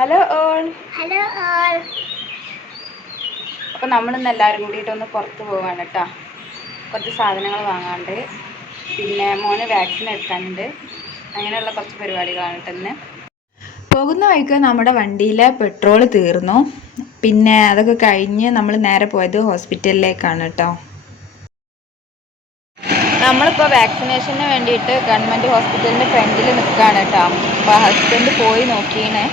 Hello all. അപ്പോൾ നമ്മളിന്ന് എല്ലാവരും കൂടിയിട്ടൊന്ന് പുറത്ത് പോവാണ് കേട്ടോ. കുറച്ച് സാധനങ്ങൾ വാങ്ങാണ്ട്, പിന്നെ മോന് വാക്സിൻ എടുക്കാനുണ്ട്. അങ്ങനെയുള്ള കുറച്ച് പരിപാടികളാണ് കേട്ടോ ഇന്ന്. പോകുന്ന വഴിക്ക് നമ്മുടെ വണ്ടിയിലെ പെട്രോൾ തീർന്നു. പിന്നെ അതൊക്കെ കഴിഞ്ഞ് നമ്മൾ നേരെ പോയത് ഹോസ്പിറ്റലിലേക്കാണ് കേട്ടോ. നമ്മളിപ്പോൾ വാക്സിനേഷന് വേണ്ടിയിട്ട് ഗവൺമെൻറ് ഹോസ്പിറ്റലിൻ്റെ ഫ്രണ്ടിൽ നിൽക്കുകയാണ് കേട്ടോ. അപ്പോൾ ഹസ്ബൻഡ് പോയി നോക്കിയാണ്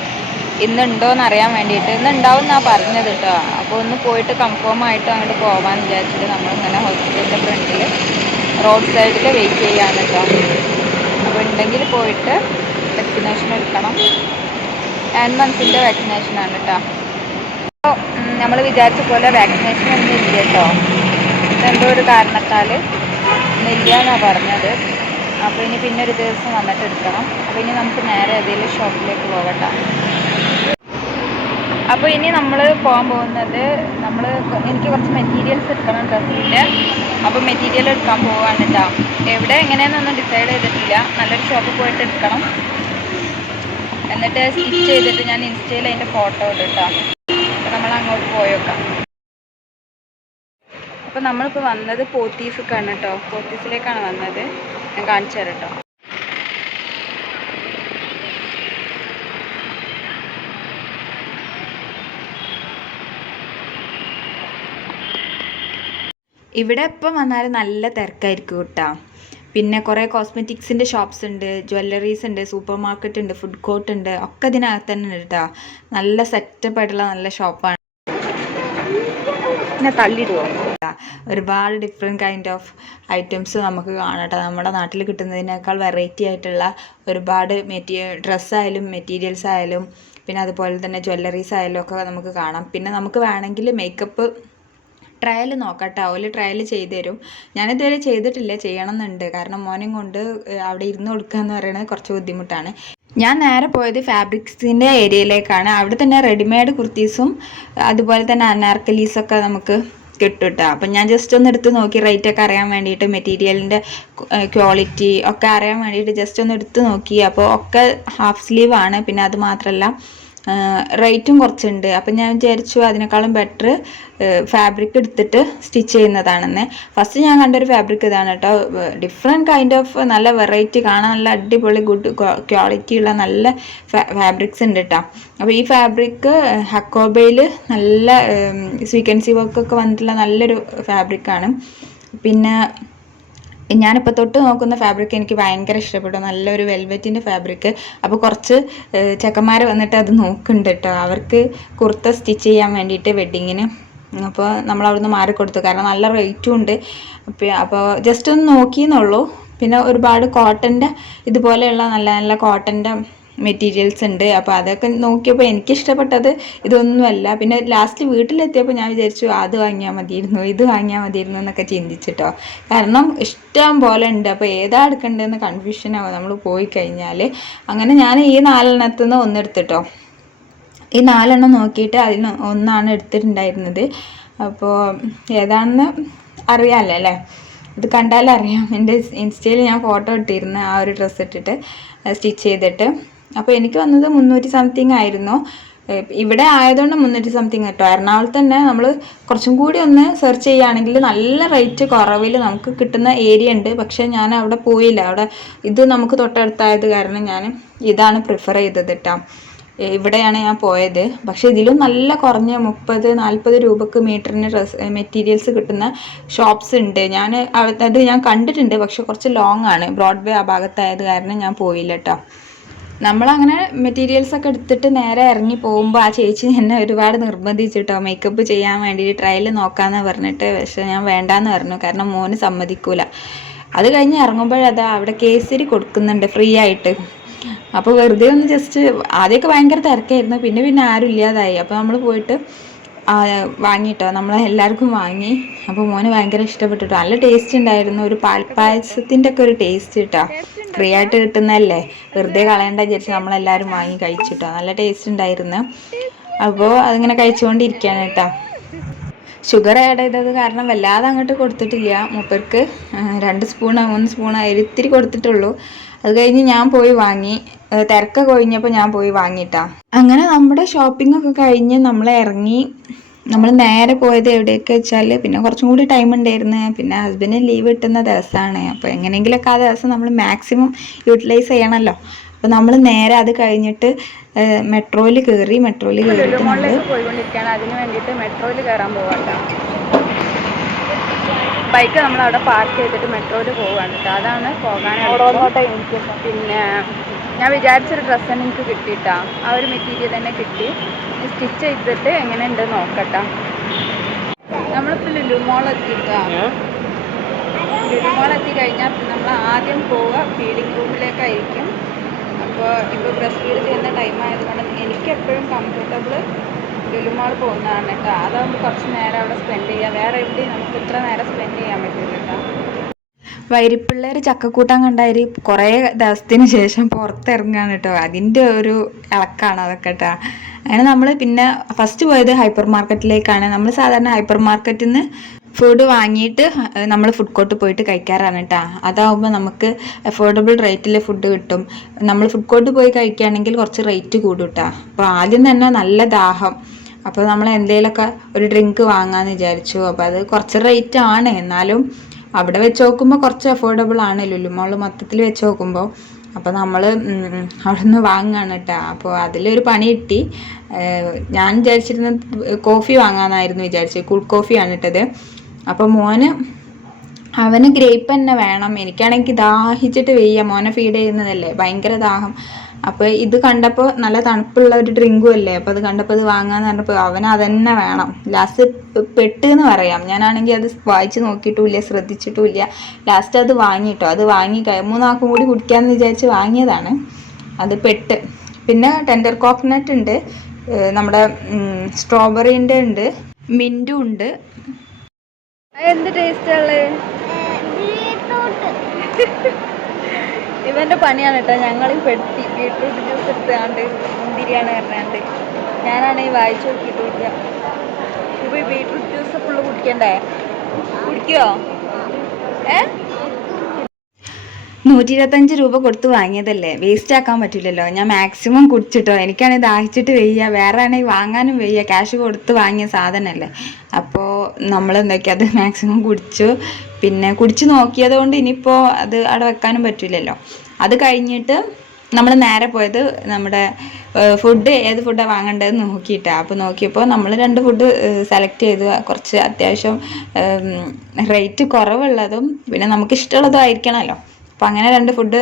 ഇന്നുണ്ടോയെന്ന് അറിയാൻ വേണ്ടിയിട്ട്. ഇന്ന് ഉണ്ടാവും എന്നാണ് പറഞ്ഞത് കേട്ടോ. അപ്പോൾ ഒന്ന് പോയിട്ട് കൺഫേം ആയിട്ട് അങ്ങോട്ട് പോകാമെന്ന് വിചാരിച്ചിട്ട് നമ്മളിങ്ങനെ ഹോസ്പിറ്റലിൻ്റെ ഫ്രണ്ടിൽ റോഡ് സൈഡിൽ വെയിറ്റ് ചെയ്യാണ് കേട്ടോ. അപ്പോൾ ഉണ്ടെങ്കിൽ പോയിട്ട് വാക്സിനേഷൻ എടുക്കണം. 9 months വാക്സിനേഷനാണ് കേട്ടോ. അപ്പോൾ നമ്മൾ വിചാരിച്ച പോലെ വാക്സിനേഷൻ ഒന്നും ഇല്ല കേട്ടോ. ഇതെന്തോ ഒരു കാരണത്താൽ ഇല്ല എന്നാണ് പറഞ്ഞത്. അപ്പോൾ ഇനി പിന്നെ ഒരു ദിവസം വന്നിട്ട് എടുക്കണം. അപ്പോൾ ഇനി നമുക്ക് നേരെ ഏതെങ്കിലും ഷോപ്പിലേക്ക് പോകട്ടെ. അപ്പോൾ ഇനി നമ്മൾ പോകാൻ പോകുന്നത് എനിക്ക് കുറച്ച് മെറ്റീരിയൽസ് എടുക്കണം ഡ്രസ്സിൻ്റെ. അപ്പോൾ മെറ്റീരിയൽ എടുക്കാൻ പോകാൻ കേട്ടോ. എവിടെ എങ്ങനെയാണെന്നൊന്നും ഡിസൈഡ് ചെയ്തിട്ടില്ല. നല്ലൊരു ഷോപ്പിൽ പോയിട്ട് എടുക്കണം. എന്നിട്ട് സ്റ്റിച്ച് ചെയ്തിട്ട് ഞാൻ ഇൻസ്റ്റയിൽ അതിൻ്റെ ഫോട്ടോ ഇടും കേട്ടോ. അപ്പോൾ നമ്മൾ അങ്ങോട്ട് പോയേക്കാം. അപ്പോൾ നമ്മളിപ്പോൾ വന്നത് പോത്തീസിലേക്കാണ് കേട്ടോ. പോത്തീസിലേക്കാണ് വന്നത്. ഞാൻ കാണിച്ചു തരാം കേട്ടോ. ഇവിടെ ഇപ്പം വന്നാൽ നല്ല തിരക്കായിരിക്കും കേട്ടോ. പിന്നെ കുറേ കോസ്മെറ്റിക്സിൻ്റെ ഷോപ്സ് ഉണ്ട്, ജ്വല്ലറീസ് ഉണ്ട്, സൂപ്പർ മാർക്കറ്റ് ഉണ്ട്, ഫുഡ് കോർട്ട് ഉണ്ട്. ഒക്കെ ഇതിനകത്ത് തന്നെ ഉണ്ട് കേട്ടോ. നല്ല സെറ്റപ്പ് ആയിട്ടുള്ള നല്ല ഷോപ്പാണ്. പിന്നെ തള്ളിയിടുമോ? ഒരുപാട് ഡിഫറെൻറ്റ് കൈൻഡ് ഓഫ് ഐറ്റംസ് നമുക്ക് കാണാം കേട്ടോ. നമ്മുടെ നാട്ടിൽ കിട്ടുന്നതിനേക്കാൾ വെറൈറ്റി ആയിട്ടുള്ള ഒരുപാട് ഡ്രസ്സായാലും മെറ്റീരിയൽസ് ആയാലും പിന്നെ അതുപോലെ തന്നെ ജ്വല്ലറീസ് ആയാലും ഒക്കെ നമുക്ക് കാണാം. പിന്നെ നമുക്ക് വേണമെങ്കിൽ മേക്കപ്പ് ട്രയൽ നോക്കാം കേട്ടോ. അവർ ട്രയൽ ചെയ്ത് തരും. ഞാനിതുവരെ ചെയ്തിട്ടില്ല, ചെയ്യണമെന്നുണ്ട്. കാരണം മോനും കൊണ്ട് അവിടെ ഇരുന്ന് കൊടുക്കുക എന്ന് പറയുന്നത് കുറച്ച് ബുദ്ധിമുട്ടാണ്. ഞാൻ നേരെ പോയത് ഫാബ്രിക്സിൻ്റെ ഏരിയയിലേക്കാണ്. അവിടെ തന്നെ റെഡിമെയ്ഡ് കുർത്തീസും അതുപോലെ തന്നെ അനാർക്കലീസൊക്കെ നമുക്ക് കിട്ടും കേട്ടോ. അപ്പം ഞാൻ ജസ്റ്റ് ഒന്ന് എടുത്ത് നോക്കി, റേറ്റൊക്കെ അറിയാൻ വേണ്ടിയിട്ട്, മെറ്റീരിയലിൻ്റെ ക്വാളിറ്റി ഒക്കെ അറിയാൻ വേണ്ടിയിട്ട് ജസ്റ്റ് ഒന്ന് എടുത്ത് നോക്കി. അപ്പോൾ ഒക്കെ ഹാഫ് സ്ലീവാണ്. പിന്നെ അത് മാത്രമല്ല റേറ്റും കുറച്ചുണ്ട്. അപ്പം ഞാൻ വിചാരിച്ചു അതിനേക്കാളും ബെറ്റർ ഫാബ്രിക് എടുത്തിട്ട് സ്റ്റിച്ച് ചെയ്യുന്നതാണെന്ന്. ഫസ്റ്റ് ഞാൻ കണ്ടൊരു ഫാബ്രിക് ഇതാണ് കേട്ടോ. ഡിഫറെൻറ്റ് കൈൻഡ് ഓഫ് നല്ല വെറൈറ്റി, കാണാൻ നല്ല അടിപൊളി ഗുഡ് ക്വാളിറ്റി ഉള്ള നല്ല ഫാബ്രിക്സ് ഉണ്ട് കേട്ടോ. അപ്പോൾ ഈ ഫാബ്രിക് ഹക്കോബയിൽ നല്ല സ്വീക്വൻസി വർക്കൊക്കെ വന്നിട്ടുള്ള നല്ലൊരു ഫാബ്രിക്കാണ്. പിന്നെ ഞാനിപ്പോൾ തൊട്ട് നോക്കുന്ന ഫാബ്രിക് എനിക്ക് ഭയങ്കര ഇഷ്ടപ്പെട്ടു. നല്ലൊരു വെൽവെറ്റിൻ്റെ ഫാബ്രിക്. അപ്പോൾ കുറച്ച് ചെക്കന്മാർ വന്നിട്ട് അത് നോക്കുന്നുണ്ട് കേട്ടോ. അവർക്ക് കുർത്ത സ്റ്റിച്ച് ചെയ്യാൻ വേണ്ടിയിട്ട് വെഡ്ഡിങ്ങിന്. അപ്പോൾ നമ്മളവിടുന്ന് മാറിക്കൊടുത്തു, കാരണം നല്ല റേറ്റും ഉണ്ട്. അപ്പോൾ ജസ്റ്റ് ഒന്ന് നോക്കിയെന്നുള്ളൂ. പിന്നെ ഒരുപാട് കോട്ടൻ്റെ ഇതുപോലെയുള്ള നല്ല നല്ല കോട്ടൻ്റെ മെറ്റീരിയൽസ് ഉണ്ട്. അപ്പോൾ അതൊക്കെ നോക്കിയപ്പോൾ എനിക്കിഷ്ടപ്പെട്ടത് ഇതൊന്നുമല്ല. പിന്നെ ലാസ്റ്റ് വീട്ടിലെത്തിയപ്പോൾ ഞാൻ വിചാരിച്ചു അത് വാങ്ങിയാൽ മതിയിരുന്നു, ഇത് വാങ്ങിയാൽ മതിയിരുന്നു എന്നൊക്കെ ചിന്തിച്ചിട്ടോ. കാരണം ഇഷ്ടം പോലെ ഉണ്ട്. അപ്പോൾ ഏതാ എടുക്കേണ്ടതെന്ന് കൺഫ്യൂഷനാവും നമ്മൾ പോയി കഴിഞ്ഞാൽ. അങ്ങനെ ഞാൻ ഈ 4 എണ്ണത്തിൽ നിന്ന് ഒന്നെടുത്തിട്ടോ. ഈ 4 എണ്ണം നോക്കിയിട്ട് അതിന് ഒന്നാണ് എടുത്തിട്ടുണ്ടായിരുന്നത്. അപ്പോൾ ഏതാണെന്ന് അറിയാമല്ലോ അല്ലേ? ഇത് കണ്ടാലറിയാം. എൻ്റെ ഇൻസ്റ്റയിൽ ഞാൻ ഫോട്ടോ ഇട്ടിരുന്നു ആ ഒരു ഡ്രസ്സ് ഇട്ടിട്ട് സ്റ്റിച്ച് ചെയ്തിട്ട്. അപ്പോൾ എനിക്ക് വന്നത് 300 സംതിങ് ആയിരുന്നു. ഇവിടെ ആയതുകൊണ്ട് 300 സംതിങ് കേട്ടോ. എറണാകുളത്ത് തന്നെ നമ്മൾ കുറച്ചും കൂടി ഒന്ന് സെർച്ച് ചെയ്യുകയാണെങ്കിൽ നല്ല റേറ്റ് കുറവിൽ നമുക്ക് കിട്ടുന്ന ഏരിയ ഉണ്ട്. പക്ഷേ ഞാൻ അവിടെ പോയില്ല. അവിടെ ഇത് നമുക്ക് തൊട്ടടുത്തായത് കാരണം ഞാൻ ഇതാണ് പ്രിഫർ ചെയ്തത് കേട്ടോ. ഇവിടെയാണ് ഞാൻ പോയത്. പക്ഷേ ഇതിലും നല്ല കുറഞ്ഞ 30-40 രൂപക്ക് മീറ്ററിന് മെറ്റീരിയൽസ് കിട്ടുന്ന ഷോപ്സ് ഉണ്ട്. അത് ഞാൻ കണ്ടിട്ടുണ്ട്. പക്ഷെ കുറച്ച് ലോങ് ആണ്. ബ്രോഡ്വേ ആ ഭാഗത്തായത് കാരണം ഞാൻ പോയില്ല കേട്ടോ. നമ്മളങ്ങനെ മെറ്റീരിയൽസൊക്കെ എടുത്തിട്ട് നേരെ ഇറങ്ങി പോകുമ്പോൾ ആ ചേച്ചി എന്നെ ഒരുപാട് നിർബന്ധിച്ചിട്ടോ മേക്കപ്പ് ചെയ്യാൻ വേണ്ടിയിട്ട് ട്രയൽ നോക്കാമെന്ന് പറഞ്ഞിട്ട്. പക്ഷേ ഞാൻ വേണ്ടാന്ന് പറഞ്ഞു, കാരണം മോന് സമ്മതിക്കൂല. അത് കഴിഞ്ഞ് ഇറങ്ങുമ്പോഴതാ അവിടെ കേസരി കൊടുക്കുന്നുണ്ട് ഫ്രീ ആയിട്ട്. അപ്പോൾ വെറുതെ ഒന്ന് ജസ്റ്റ്, ആദ്യമൊക്കെ ഭയങ്കര തിരക്കായിരുന്നു. പിന്നെ ആരും ഇല്ലാതായി. അപ്പോൾ നമ്മൾ പോയിട്ട് വാങ്ങിട്ടോ. എല്ലാവർക്കും വാങ്ങി. അപ്പോൾ മോന് ഭയങ്കര ഇഷ്ടപ്പെട്ടിട്ടോ. നല്ല ടേസ്റ്റ് ഉണ്ടായിരുന്നു. ഒരു പാൽപ്പായസത്തിൻ്റെ ഒക്കെ ഒരു ടേസ്റ്റ് കേട്ടോ. ഫ്രീ ആയിട്ട് കിട്ടുന്നതല്ലേ, വെറുതെ കളയേണ്ട വിചാരിച്ച് നമ്മളെല്ലാവരും വാങ്ങി കഴിച്ചിട്ടോ. നല്ല ടേസ്റ്റ് ഉണ്ടായിരുന്നു. അപ്പോൾ അതിങ്ങനെ കഴിച്ചുകൊണ്ടിരിക്കുകയാണ് കേട്ടോ. ഷുഗർ ആഡ് ചെയ്തത് കാരണം വല്ലാതെ അങ്ങോട്ട് കൊടുത്തിട്ടില്ല. മൂപ്പർക്ക് 2 സ്പൂൺ 3 സ്പൂൺ ഇത്തിരി കൊടുത്തിട്ടുള്ളൂ. അത് കഴിഞ്ഞ് ഞാൻ പോയി വാങ്ങി. തിരക്കൊക്കെ കഴിഞ്ഞപ്പോൾ ഞാൻ പോയി വാങ്ങിയിട്ടാ. അങ്ങനെ നമ്മുടെ ഷോപ്പിംഗ് ഒക്കെ കഴിഞ്ഞ് നമ്മൾ ഇറങ്ങി. നമ്മൾ നേരെ പോയത് എവിടെയൊക്കെ വെച്ചാൽ പിന്നെ കുറച്ചും കൂടി ടൈം ഉണ്ടായിരുന്നു. പിന്നെ ഹസ്ബൻഡിന് ലീവ് കിട്ടുന്ന ദിവസമാണ്. അപ്പോൾ എങ്ങനെയെങ്കിലുമൊക്കെ ആ ദിവസം നമ്മൾ മാക്സിമം യൂട്ടിലൈസ് ചെയ്യണമല്ലോ. അപ്പോൾ നമ്മൾ നേരെ അത് കഴിഞ്ഞിട്ട് മെട്രോയിൽ കയറി. മെട്രോയിൽ കയറിയിട്ട് നമ്മൾ പോയിക്കൊണ്ടിരിക്കുകയാണ്. അതിന് വേണ്ടിയിട്ട് മെട്രോയിൽ കയറാൻ പോകാട്ടോ. ബൈക്ക് നമ്മളവിടെ പാർക്ക് ചെയ്തിട്ട് മെട്രോയിൽ പോവുകയാണ് കേട്ടോ. അതാണ് പോകാനായിട്ട്. പിന്നെ ഞാൻ വിചാരിച്ചൊരു ഡ്രസ്സ് തന്നെ എനിക്ക് കിട്ടിയിട്ടാ. ആ ഒരു മെറ്റീരിയൽ തന്നെ കിട്ടി. സ്റ്റിച്ച് ചെയ്തിട്ട് എങ്ങനെയുണ്ട് നോക്കട്ടാ. നമ്മളിപ്പോൾ ലുലു മോൾ എത്തിയിട്ടാ. ലുലു മോൾ എത്തിക്കഴിഞ്ഞാൽ നമ്മൾ ആദ്യം പോവുക ഫീഡിങ് റൂമിലേക്കായിരിക്കും. അപ്പോൾ ഇപ്പോൾ ബ്രസ്റ്റ് ഫീഡ് ചെയ്യുന്ന ടൈം ആയതുകൊണ്ട് എനിക്ക് എപ്പോഴും കംഫർട്ടബിൾ ലുലു മോൾ പോകുന്നതാണ് കേട്ടോ. അതാകുമ്പോൾ കുറച്ച് നേരം അവിടെ സ്പെൻഡ് ചെയ്യാം. വേറെ എവിടെയും നമുക്ക് ഇത്ര നേരം സ്പെൻഡ് ചെയ്യാൻ പറ്റില്ല കേട്ടോ. വൈരിപ്പിള്ളേർ ചക്കക്കൂട്ടാൻ കണ്ടായി കുറേ ദിവസത്തിന് ശേഷം പുറത്തിറങ്ങുകയാണ് കേട്ടോ. അതിൻ്റെ ഒരു ഇളക്കാണ് അതൊക്കെ കേട്ടോ. അങ്ങനെ നമ്മൾ പിന്നെ ഫസ്റ്റ് പോയത് ഹൈപ്പർ മാർക്കറ്റിലേക്കാണ്. നമ്മൾ സാധാരണ ഹൈപ്പർ മാർക്കറ്റിൽ നിന്ന് ഫുഡ് വാങ്ങിയിട്ട് നമ്മൾ ഫുഡ് കോർട്ട് പോയിട്ട് കഴിക്കാറാണ് കേട്ടോ. അതാവുമ്പോൾ നമുക്ക് അഫോർഡബിൾ റേറ്റിൽ ഫുഡ് കിട്ടും. നമ്മൾ ഫുഡ് കോർട്ട് പോയി കഴിക്കുകയാണെങ്കിൽ കുറച്ച് റേറ്റ് കൂടും കേട്ടോ. അപ്പോൾ ആദ്യം തന്നെ നല്ല ദാഹം. അപ്പോൾ നമ്മൾ എന്തെങ്കിലുമൊക്കെ ഒരു ഡ്രിങ്ക് വാങ്ങാമെന്ന് വിചാരിച്ചു. അപ്പോൾ അത് കുറച്ച് റേറ്റ് ആണ്, എന്നാലും അവിടെ വെച്ച് നോക്കുമ്പോൾ കുറച്ച് അഫോർഡബിൾ ആണ് ലുലു മോൾ മൊത്തത്തിൽ വെച്ച് നോക്കുമ്പോൾ. അപ്പോൾ നമ്മൾ അവിടെ നിന്ന് വാങ്ങുകയാണ് കേട്ടോ. അപ്പോൾ അതിലൊരു പണി കിട്ടി. ഞാൻ വിചാരിച്ചിരുന്നത് കോഫി വാങ്ങാമെന്നായിരുന്നു വിചാരിച്ചത്. കൂൾ കോഫിയാണ് ഇട്ടത്. അപ്പോൾ അവന് ഗ്രേപ്പ് തന്നെ വേണം. എനിക്കാണെങ്കിൽ ദാഹിച്ചിട്ട് വയ്യ. മോനെ ഫീഡ് ചെയ്യുന്നതല്ലേ, ഭയങ്കര ദാഹം. അപ്പോൾ ഇത് കണ്ടപ്പോൾ നല്ല തണുപ്പുള്ള ഒരു ഡ്രിങ്കും അല്ലേ. അപ്പോൾ അത് കണ്ടപ്പോൾ അത് വാങ്ങാന്ന് പറഞ്ഞപ്പോൾ അവന് അതന്നെ വേണം. ലാസ്റ്റ് പെട്ടെന്ന് പറയാം. ഞാനാണെങ്കിൽ അത് വായിച്ച് നോക്കിയിട്ടുമില്ല, ശ്രദ്ധിച്ചിട്ടുമില്ല. ലാസ്റ്റ് അത് വാങ്ങിയിട്ടോ. അത് വാങ്ങി മൂന്നാൾക്കും കൂടി കുടിക്കാമെന്ന് വിചാരിച്ച് വാങ്ങിയതാണ്. അത് പെട്ട്. പിന്നെ ടെൻഡർ കോക്കനട്ട് ഉണ്ട്, നമ്മുടെ സ്ട്രോബെറിൻ്റെ ഉണ്ട്, മിൻറ്റും ഉണ്ട്. എന്ത് ടേസ്റ്റുള്ളത്? ഇവൻ്റെ പണിയാണ് കേട്ടോ. ഞങ്ങൾ പെട്ടി ബീട്രൂട്ട് ജ്യൂസ് എടുത്താണ്ട് മുന്തിരിയാണ് പറഞ്ഞാണ്ട്. ഞാനാണെങ്കിൽ വായിച്ചു നോക്കിയിട്ടില്ല. ഇപ്പോൾ ഈ ബീട്രൂട്ട് ജ്യൂസ് ഫുള്ള് കുടിക്കണ്ടേ? കുടിക്കുമോ? 125 രൂപ കൊടുത്ത് വാങ്ങിയതല്ലേ, വേസ്റ്റ് ആക്കാൻ പറ്റില്ലല്ലോ. ഞാൻ മാക്സിമം കുടിച്ചിട്ടോ. എനിക്കാണെങ്കിൽ ദാഹിച്ചിട്ട് വയ്യ, വേറെ ആണെങ്കിൽ വാങ്ങാനും വയ്യ. ക്യാഷ് കൊടുത്ത് വാങ്ങിയ സാധനമല്ലേ. അപ്പോൾ നമ്മൾ എന്തൊക്കെയാ അത് മാക്സിമം കുടിച്ചു. പിന്നെ കുടിച്ച് നോക്കിയത് കൊണ്ട് ഇനിയിപ്പോൾ അത് അവിടെ വെക്കാനും പറ്റില്ലല്ലോ. അത് കഴിഞ്ഞിട്ട് നമ്മൾ നേരെ പോയത് നമ്മുടെ ഫുഡ് ഏത് ഫുഡാണ് വാങ്ങേണ്ടതെന്ന് നോക്കിയിട്ടാണ്. അപ്പോൾ നോക്കിയപ്പോൾ നമ്മൾ 2 ഫുഡ് സെലക്ട് ചെയ്തു. കുറച്ച് അത്യാവശ്യം റേറ്റ് കുറവുള്ളതും പിന്നെ നമുക്ക് ഇഷ്ടമുള്ളതും ആയിരിക്കണമല്ലോ. അപ്പോൾ അങ്ങനെ 2 ഫുഡ്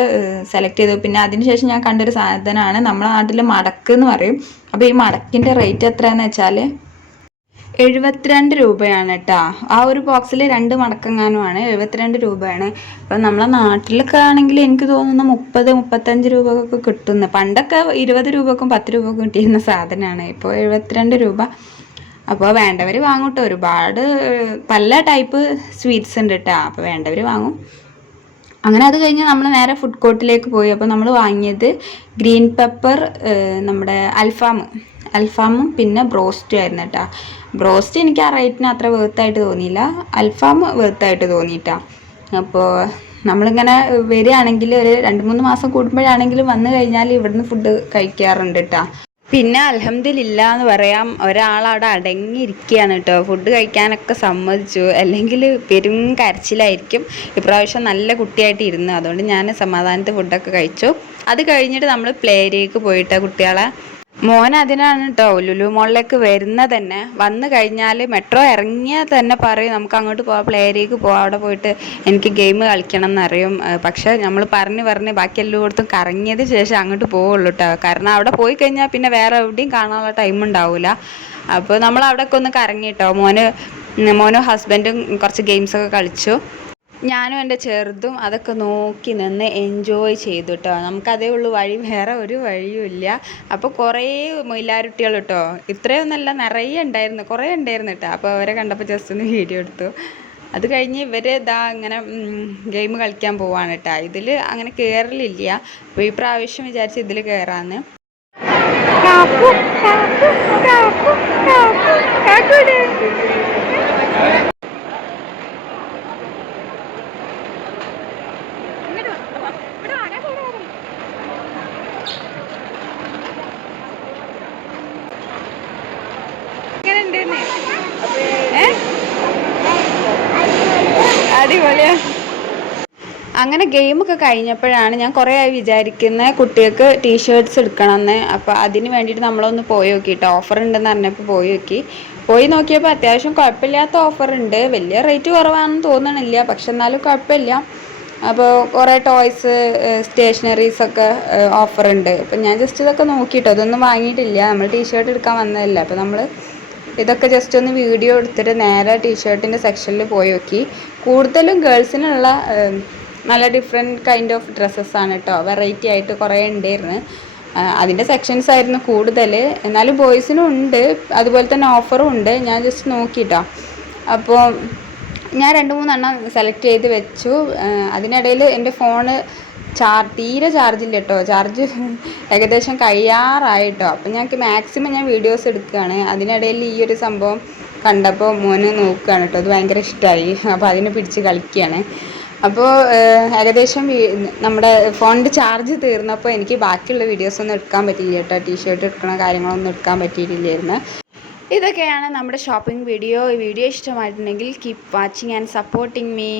സെലക്ട് ചെയ്തു. പിന്നെ അതിനുശേഷം ഞാൻ കണ്ടൊരു സാധനമാണ് നമ്മുടെ നാട്ടിൽ മടക്ക് എന്ന് പറയും. അപ്പോൾ ഈ മടക്കിൻ്റെ റേറ്റ് എത്രയാണെന്ന് വെച്ചാൽ 72 രൂപയാണ് കേട്ടോ. ആ ഒരു ബോക്സിൽ 2 മടക്കെങ്ങാനുമാണ്, 72 രൂപയാണ്. ഇപ്പം നമ്മളെ നാട്ടിലൊക്കെ ആണെങ്കിൽ എനിക്ക് തോന്നുന്നു 30-35 രൂപക്കൊക്കെ കിട്ടുന്നു. പണ്ടൊക്കെ 20 രൂപക്കും 10 രൂപക്കും കിട്ടിയിരുന്ന സാധനമാണ്. ഇപ്പോൾ 72 രൂപ. അപ്പോൾ വേണ്ടവർ വാങ്ങും കേട്ടോ. ഒരുപാട് പല ടൈപ്പ് സ്വീറ്റ്സ് ഉണ്ട് കേട്ടോ. അപ്പോൾ വേണ്ടവർ വാങ്ങും. അങ്ങനെ അത് കഴിഞ്ഞ് നമ്മൾ നേരെ ഫുഡ് കോർട്ടിലേക്ക് പോയി. അപ്പോൾ നമ്മൾ വാങ്ങിയത് ഗ്രീൻ പെപ്പർ, നമ്മുടെ അൽഫാമും പിന്നെ ബ്രോസ്റ്റും ആയിരുന്നു കേട്ടോ. ബ്രോസ്റ്റ് എനിക്ക് ആ റേറ്റിന് അത്ര വേർത്തായിട്ട് തോന്നിയില്ല. അൽഫാം വേർത്തായിട്ട് തോന്നിയിട്ടാ. അപ്പോൾ നമ്മളിങ്ങനെ വരികയാണെങ്കിൽ ഒരു 2-3 മാസം കൂടുമ്പോഴാണെങ്കിലും വന്നു കഴിഞ്ഞാൽ ഇവിടുന്ന് ഫുഡ് കഴിക്കാറുണ്ട് കേട്ടോ. പിന്നെ അൽഹംദുലില്ലാ എന്ന് പറയാം, ഒരാളവിടെ അടങ്ങിയിരിക്കുകയാണ് കേട്ടോ. ഫുഡ് കഴിക്കാനൊക്കെ സമ്മതിച്ചു. അല്ലെങ്കിൽ പെരും കരച്ചിലായിരിക്കും. ഇപ്രാവശ്യം നല്ല കുട്ടിയായിട്ട് ഇരുന്നു. അതുകൊണ്ട് ഞാൻ സമാധാനത്തിൽ ഫുഡൊക്കെ കഴിച്ചു. അത് കഴിഞ്ഞിട്ട് നമ്മൾ പ്ലേ ഏരിയക്ക് പോയിട്ട് കുട്ടികളെ മോൻ അതിനാണ് കേട്ടോ ലുലു മോളിലേക്ക് വരുന്നത് തന്നെ. വന്നു കഴിഞ്ഞാൽ മെട്രോ ഇറങ്ങിയാൽ തന്നെ പറയും നമുക്ക് അങ്ങോട്ട് പോവാം, പ്ലേ ഏരിയക്ക് പോവാം, അവിടെ പോയിട്ട് എനിക്ക് ഗെയിം കളിക്കണം എന്നറിയും. പക്ഷെ നമ്മൾ പറഞ്ഞ് ബാക്കി എല്ലായിടത്തും കറങ്ങിയത് ശേഷം അങ്ങോട്ട് പോവുള്ളൂ കേട്ടോ. കാരണം അവിടെ പോയി കഴിഞ്ഞാൽ പിന്നെ വേറെ എവിടെയും കാണാനുള്ള ടൈം ഉണ്ടാവില്ല. അപ്പോൾ നമ്മൾ അവിടെയൊക്കെ ഒന്ന് കറങ്ങി കേട്ടോ. മോനും ഹസ്ബൻഡും കുറച്ച് ഗെയിംസൊക്കെ കളിച്ചു. ഞാനും എൻ്റെ ചെറുതും അതൊക്കെ നോക്കി നിന്ന് എൻജോയ് ചെയ്തു കേട്ടോ. നമുക്കതേ ഉള്ളൂ വഴി, വേറെ ഒരു വഴിയും ഇല്ല. അപ്പോൾ കുറേ മൊയിലാരുട്ടികൾ കേട്ടോ, ഇത്രയൊന്നല്ല നിറയെ ഉണ്ടായിരുന്നു, കുറേ ഉണ്ടായിരുന്നു കേട്ടോ. അപ്പോൾ അവരെ കണ്ടപ്പോൾ ജസ്റ്റ് ഒന്ന് വീഡിയോ എടുത്തു. അത് കഴിഞ്ഞ് ഇവർ ഇങ്ങനെ ഗെയിം കളിക്കാൻ പോവാണ് കേട്ടോ. ഇതിൽ അങ്ങനെ കയറലില്ല. അപ്പോൾ ഈ പ്രാവശ്യം വിചാരിച്ച് ഇതിൽ കയറാമെന്ന്. അങ്ങനെ ഗെയിമൊക്കെ കഴിഞ്ഞപ്പോഴാണ് ഞാൻ കുറേ ആയി വിചാരിക്കുന്ന കുട്ടികൾക്ക് ടീഷർട്ട്സ് എടുക്കണമെന്ന്. അപ്പോൾ അതിന് വേണ്ടിയിട്ട് നമ്മളൊന്ന് പോയി നോക്കിയിട്ട് ഓഫർ ഉണ്ടെന്ന് പറഞ്ഞപ്പോൾ പോയി നോക്കിയപ്പോൾ അത്യാവശ്യം കുഴപ്പമില്ലാത്ത ഓഫർ ഉണ്ട്. വലിയ റേറ്റ് കുറവാണെന്ന് തോന്നണില്ല, പക്ഷെ എന്നാലും കുഴപ്പമില്ല. അപ്പോൾ കുറേ ടോയ്സ് സ്റ്റേഷനറീസൊക്കെ ഓഫറുണ്ട്. അപ്പം ഞാൻ ജസ്റ്റ് ഇതൊക്കെ നോക്കിയിട്ടോ, ഇതൊന്നും വാങ്ങിയിട്ടില്ല, നമ്മൾ ടീഷർട്ട് എടുക്കാൻ വന്നതല്ല. അപ്പോൾ നമ്മൾ ഇതൊക്കെ ജസ്റ്റ് ഒന്ന് വീഡിയോ എടുത്തിട്ട് നേരെ ടീഷർട്ടിൻ്റെ സെക്ഷനിൽ പോയി നോക്കി. കൂടുതലും ഗേൾസിനുള്ള നല്ല ഡിഫറെൻറ്റ് കൈൻഡ് ഓഫ് ഡ്രസ്സസ്സാണ് കേട്ടോ, വെറൈറ്റി ആയിട്ട് കുറേ ഉണ്ടായിരുന്നു. അതിൻ്റെ സെക്ഷൻസ് ആയിരുന്നു കൂടുതൽ. എന്നാലും ബോയ്സിനും ഉണ്ട്, അതുപോലെ തന്നെ ഓഫറും ഉണ്ട്. ഞാൻ ജസ്റ്റ് നോക്കിയിട്ടോ. അപ്പോൾ ഞാൻ 2-3 എണ്ണം സെലക്ട് ചെയ്ത് വെച്ചു. അതിനിടയിൽ എൻ്റെ ഫോണ് തീരെ ചാർജില്ല കേട്ടോ, ചാർജ് ഏകദേശം കഴിയാറായിട്ടോ. അപ്പം ഞങ്ങൾക്ക് മാക്സിമം ഞാൻ വീഡിയോസ് എടുക്കുകയാണ്. അതിനിടയിൽ ഈ ഒരു സംഭവം കണ്ടപ്പോൾ മോന് നോക്കുകയാണ് കേട്ടോ, അത് ഭയങ്കര ഇഷ്ടമായി. അപ്പോൾ അതിനെ പിടിച്ച് കളിക്കുകയാണ്. അപ്പോൾ ഏകദേശം നമ്മുടെ ഫോണിൻ്റെ ചാർജ് തീർന്നപ്പോൾ എനിക്ക് ബാക്കിയുള്ള വീഡിയോസൊന്നും എടുക്കാൻ പറ്റിയില്ല കേട്ടോ, ടീഷർട്ട് എടുക്കണ കാര്യങ്ങളൊന്നും എടുക്കാൻ പറ്റിയിട്ടില്ലായിരുന്നു. ഇതൊക്കെയാണ് നമ്മുടെ ഷോപ്പിംഗ് വീഡിയോ. ഈ വീഡിയോ ഇഷ്ടമായിട്ടുണ്ടെങ്കിൽ keep watching and supporting me.